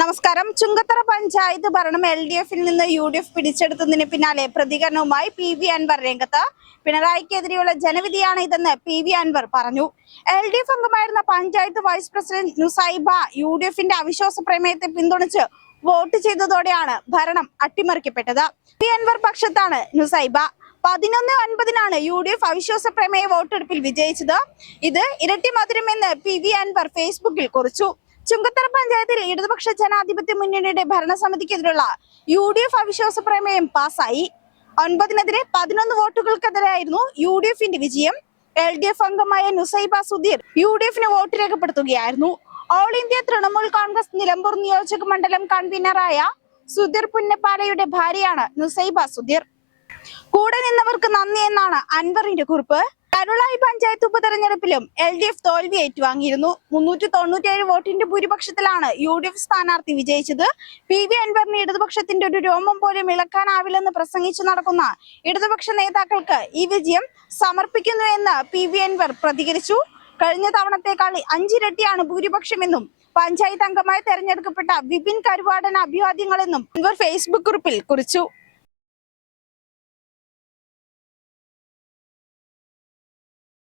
നമസ്കാരം. ചുങ്കത്തറ പഞ്ചായത്ത് ഭരണം LDF-ൽ നിന്ന് UDF പിടിച്ചെടുത്തതിന് പിന്നാലെ പ്രതികരണവുമായി PV അൻവർ രംഗത്ത്. പിണറായിക്കെതിരെയുള്ള ജനവിധിയാണ് ഇതെന്ന് PV അൻവർ പറഞ്ഞു. LDF അംഗമായിരുന്ന പഞ്ചായത്ത് വൈസ് പ്രസിഡന്റ് നുസൈബ UDF-ന്റെ അവിശ്വാസ പ്രമേയത്തെ പിന്തുണച്ച് വോട്ട് ചെയ്തതോടെയാണ് ഭരണം അട്ടിമറിക്കപ്പെട്ടത്. PV അൻവർ പക്ഷത്താണ് നുസൈബ. 11-9 UDF അവിശ്വാസ പ്രമേയ വോട്ടെടുപ്പിൽ വിജയിച്ചത്. ഇത് ഇരട്ടി മധുരമെന്ന് PV അൻവർ ഫേസ്ബുക്കിൽ കുറിച്ചു. ചുങ്കത്തറ പഞ്ചായത്തിൽ ഇടതുപക്ഷ ജനാധിപത്യ മുന്നണിയുടെ ഭരണസമിതിക്കെതിരെയുള്ള UDF അവിശ്വാസ പ്രമേയം പാസായി. 9-നെതിരെ 11 വോട്ടുകൾക്കെതിരായിരുന്നു UDF-ന്റെ വിജയം. LDF അംഗമായ നുസൈബ സുധീർ UDF-ന് വോട്ട് രേഖപ്പെടുത്തുകയായിരുന്നു. ഓൾ ഇന്ത്യ തൃണമൂൽ കോൺഗ്രസ് നിലമ്പൂർ നിയോജക മണ്ഡലം കൺവീനറായ സുധീർ പുന്നപ്പാലയുടെ ഭാര്യയാണ് നുസൈബ സുധീർ. കൂടെ നിന്നവർക്ക് നന്ദി എന്നാണ് അൻവറിന്റെ കുറിപ്പ്. കരുളായി പഞ്ചായത്ത് ഉപതെരഞ്ഞെടുപ്പിലും LDF തോൽവി ഏറ്റുവാങ്ങിയിരുന്നു. 397 വോട്ടിന്റെ ഭൂരിപക്ഷത്തിലാണ് UDF സ്ഥാനാർത്ഥി വിജയിച്ചത്. PV അൻവറിന് ഇടതുപക്ഷത്തിന്റെ ഒരു രോമം പോലും ഇളക്കാനാവില്ലെന്ന് പ്രസംഗിച്ചു നടക്കുന്ന ഇടതുപക്ഷ നേതാക്കൾക്ക് ഈ വിജയം സമർപ്പിക്കുന്നു എന്ന് PV അൻവർ പ്രതികരിച്ചു. കഴിഞ്ഞ തവണത്തേക്കാൾ 5 ഇരട്ടിയാണ് ഭൂരിപക്ഷമെന്നും പഞ്ചായത്ത് അംഗമായി തെരഞ്ഞെടുക്കപ്പെട്ട വിപിൻ കരുവാടന് അഭിവാദ്യങ്ങളെന്നും അൻവർ ഫേസ്ബുക്ക് കുറിപ്പിൽ കുറിച്ചു.